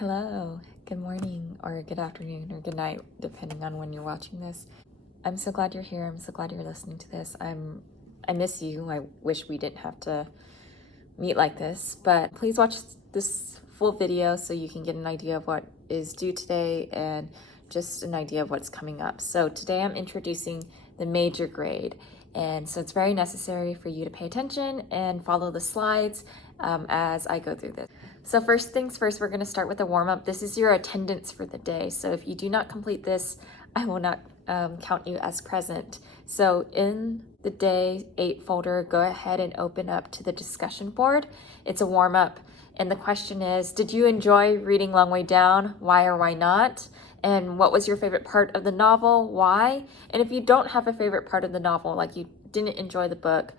Hello, good morning, or good afternoon, or good night, depending on when you're watching this. I'm so glad you're here. I'm so glad you're listening to this. I miss you. I wish we didn't have to meet like this, but please watch this full video so you can get an idea of what is due today and just an idea of what's coming up. So today I'm introducing the major grade, and so it's very necessary for you to pay attention and follow the slides as I go through this. So first things first, we're going to start with a warm-up. This is your attendance for the day. So if you do not complete this, I will not count you as present. So in the day 8 folder, go ahead and open up to the discussion board. It's a warm-up. And the question is, did you enjoy reading Long Way Down? Why or why not? And what was your favorite part of the novel? Why? And if you don't have a favorite part of the novel, like you didn't enjoy the book,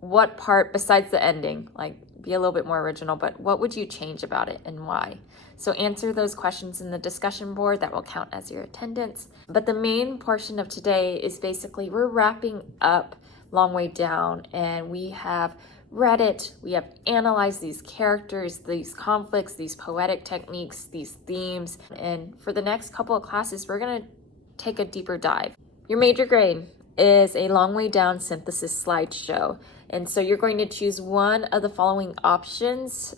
what part besides the ending, like be a little bit more original, but what would you change about it and why? So answer those questions in the discussion board. That will count as your attendance. But the main portion of today is basically we're wrapping up Long Way Down, and we have read it, we have analyzed these characters, these conflicts, these poetic techniques, these themes, and for the next couple of classes, we're gonna take a deeper dive. Your major grade is a Long Way Down synthesis slideshow. And so you're going to choose one of the following options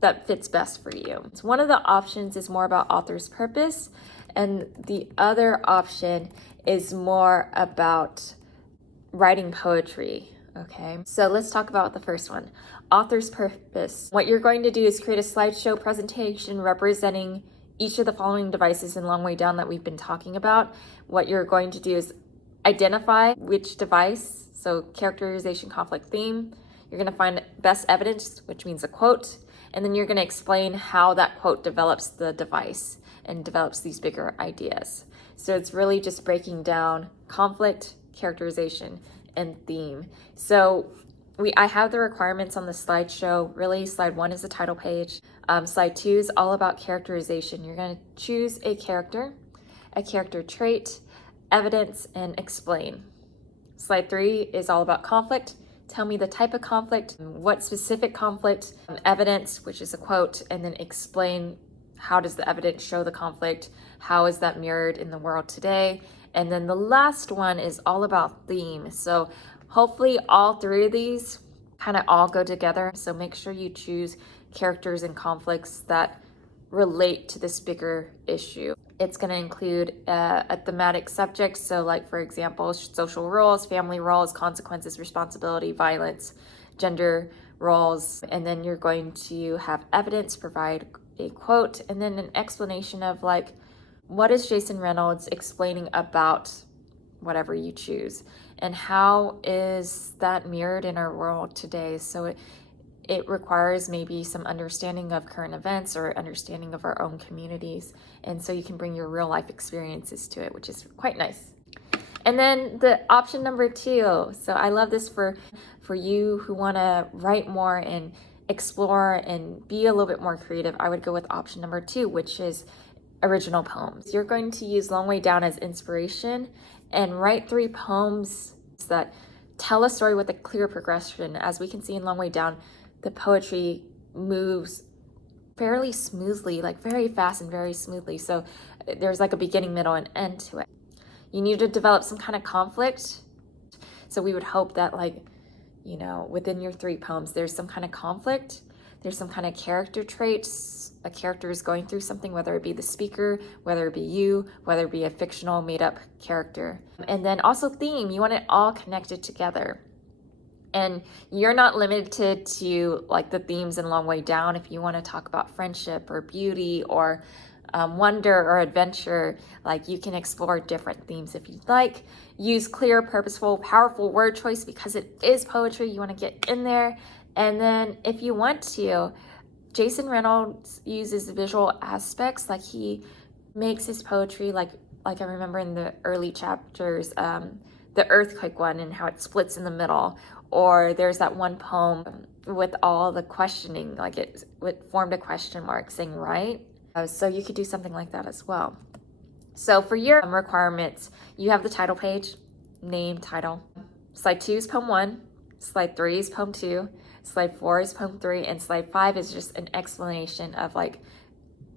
that fits best for you. So one of the options is more about author's purpose, and the other option is more about writing poetry. Okay, so let's talk about the first one, author's purpose. What you're going to do is create a slideshow presentation representing each of the following devices in Long Way Down that we've been talking about. What you're going to do is identify which device, so characterization, conflict, theme. You're going to find best evidence, which means a quote, and then you're going to explain how that quote develops the device and develops these bigger ideas. So it's really just breaking down conflict, characterization, and theme. So I have the requirements on the slideshow. Really, slide 1 is the title page. Slide 2 is all about characterization. You're going to choose a character trait, evidence, and explain. Slide 3 is all about conflict. Tell me the type of conflict, what specific conflict, evidence, which is a quote, and then explain how does the evidence show the conflict, how is that mirrored in the world today, and then the last one is all about theme. So hopefully all 3 of these kind of all go together. So make sure you choose characters and conflicts that relate to this bigger issue. It's going to include a thematic subject. So like, for example, social roles, family roles, consequences, responsibility, violence, gender roles. And then you're going to have evidence, provide a quote, and then an explanation of like, what is Jason Reynolds explaining about whatever you choose? And how is that mirrored in our world today? So it requires maybe some understanding of current events or understanding of our own communities. And so you can bring your real life experiences to it, which is quite nice. And then the option number 2. So I love this for you who want to write more and explore and be a little bit more creative. I would go with option number 2, which is original poems. You're going to use Long Way Down as inspiration and write 3 poems that tell a story with a clear progression. As we can see in Long Way Down, the poetry moves fairly smoothly, like very fast and very smoothly. So there's like a beginning, middle, and end to it. You need to develop some kind of conflict. So we would hope that, like, you know, within your 3 poems, there's some kind of conflict. There's some kind of character traits. A character is going through something, whether it be the speaker, whether it be you, whether it be a fictional made up character. And then also theme, you want it all connected together. And you're not limited to like the themes in Long Way Down. If you want to talk about friendship or beauty or wonder or adventure, like you can explore different themes if you'd like. Use clear, purposeful, powerful word choice because it is poetry. You want to get in there. And then if you want to, Jason Reynolds uses visual aspects. Like he makes his poetry like I remember in the early chapters, the earthquake one and how it splits in the middle. Or there's that one poem with all the questioning, like it formed a question mark saying right. So you could do something like that as well. So for your requirements, you have the title page, name, title. Slide 2 is poem 1. Slide 3 is poem 2. Slide 4 is poem 3. And slide 5 is just an explanation of like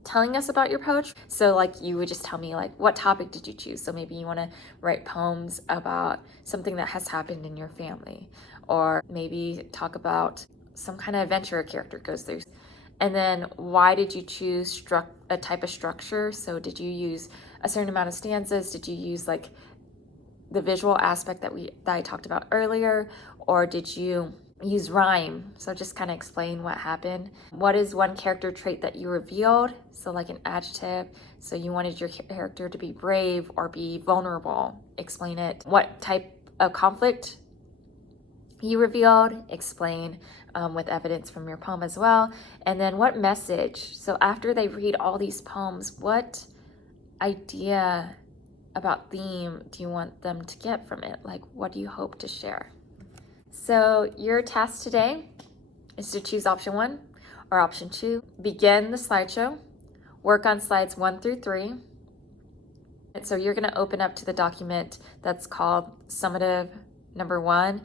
telling us about your poetry. So like you would just tell me like, what topic did you choose? So maybe you want to write poems about something that has happened in your family, or maybe talk about some kind of adventure a character goes through. And then why did you choose a type of structure? So did you use a certain amount of stanzas? Did you use like the visual aspect that I talked about earlier, or did you use rhyme? So just kind of explain what happened. What is one character trait that you revealed? So like an adjective. So you wanted your character to be brave or be vulnerable. Explain it. What type of conflict you revealed? Explain with evidence from your poem as well. And then what message? So after they read all these poems, what idea about theme do you want them to get from it? Like, what do you hope to share? So your task today is to choose option 1 or option 2. Begin the slideshow. Work on slides 1 through 3. And so you're going to open up to the document that's called summative number 1.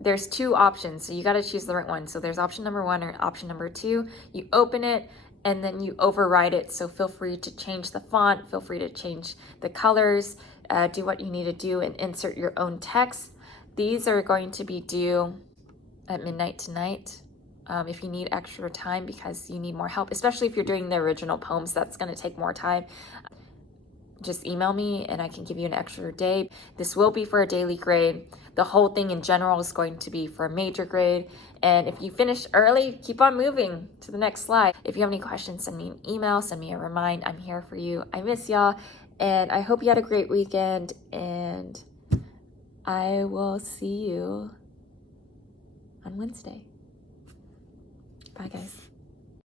There's 2 options, so you got to choose the right one. So there's option number 1 or option number 2. You open it and then you override it. So feel free to change the font, feel free to change the colors, do what you need to do and insert your own text. These are going to be due at midnight tonight. If you need extra time because you need more help, especially if you're doing the original poems, that's going to take more time. Just email me and I can give you an extra day. This will be for a daily grade. The whole thing in general is going to be for a major grade. And if you finish early, keep on moving to the next slide. If you have any questions, send me an email, send me a remind. I'm here for you. I miss y'all. And I hope you had a great weekend. And I will see you on Wednesday. Bye, guys.